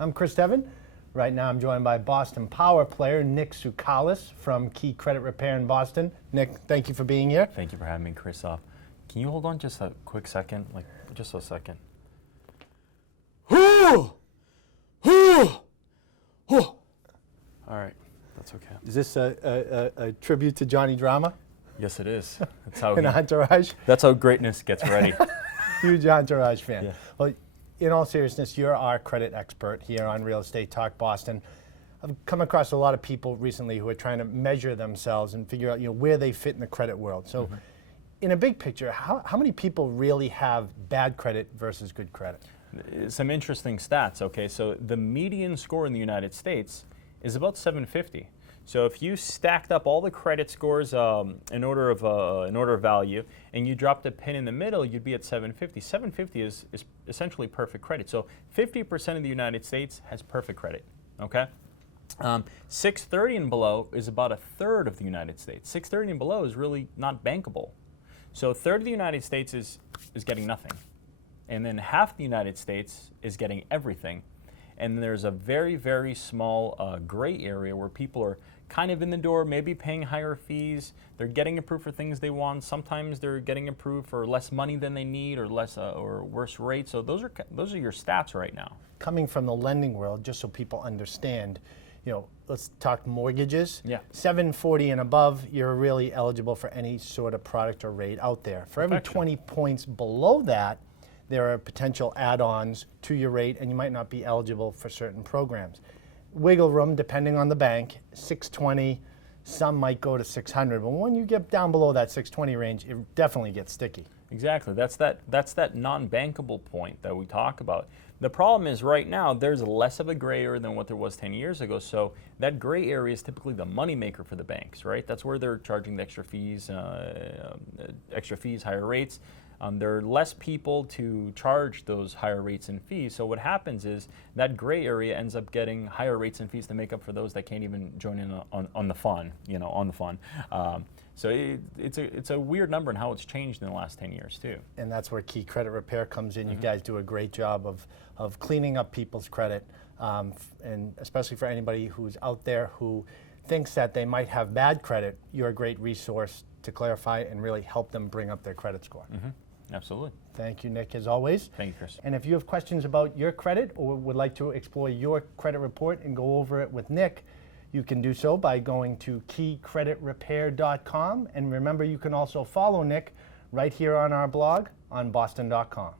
I'm Chris Devon. Right now I'm joined by Boston Power player Nick Tsoukalas from Key Credit Repair in Boston. Nick, thank you for being here. Thank you for having me, Chris. Can you hold on just a quick second? Just a second. All right, that's okay. Is this a tribute to Johnny Drama Yes, it is. That's how in Entourage? That's how greatness gets ready. Huge Entourage fan. Yeah. Well, in all seriousness, you're our credit expert here on Real Estate Talk Boston. I've come across a lot of people recently who are trying to measure themselves and figure out where they fit in the credit world. So in a big picture, how many people really have bad credit versus good credit? Some interesting stats. Okay, so the median score in the United States is about 750. So if you stacked up all the credit scores in order of value, and you dropped a pin in the middle, you'd be at 750. 750 is essentially perfect credit. So 50% of the United States has perfect credit. Okay, 630 and below is about a third of the United States. 630 and below is really not bankable. So a third of the United States is getting nothing, and then half the United States is getting everything. And there's a very, very small gray area where people are kind of in the door, maybe paying higher fees. They're getting approved for things they want. Sometimes they're getting approved for less money than they need, or less or worse rates. So those are your stats right now. Coming from the lending world, just so people understand, let's talk mortgages. Yeah. 740 and above, you're really eligible for any sort of product or rate out there. For every 20 points below that, there are potential add-ons to your rate, and you might not be eligible for certain programs. Wiggle room, depending on the bank, 620, some might go to 600, but when you get down below that 620 range, it definitely gets sticky. Exactly. That's that non-bankable point that we talk about. The problem is right now there's less of a gray area than what there was 10 years ago. So that gray area is typically the moneymaker for the banks, right? That's where they're charging the extra fees, higher rates. There are less people to charge those higher rates and fees. So what happens is that gray area ends up getting higher rates and fees to make up for those that can't even join in on the fun, So it's a weird number and how it's changed in the last 10 years too. And that's where Key Credit Repair comes in. You guys do a great job of cleaning up people's credit, and especially for anybody who's out there who thinks that they might have bad credit, you're a great resource to clarify and really help them bring up their credit score. Absolutely. Thank you, Nick, as always. Thank you, Chris. And if you have questions about your credit or would like to explore your credit report and go over it with Nick, you can do so by going to keycreditrepair.com. And remember, you can also follow Nick right here on our blog on boston.com.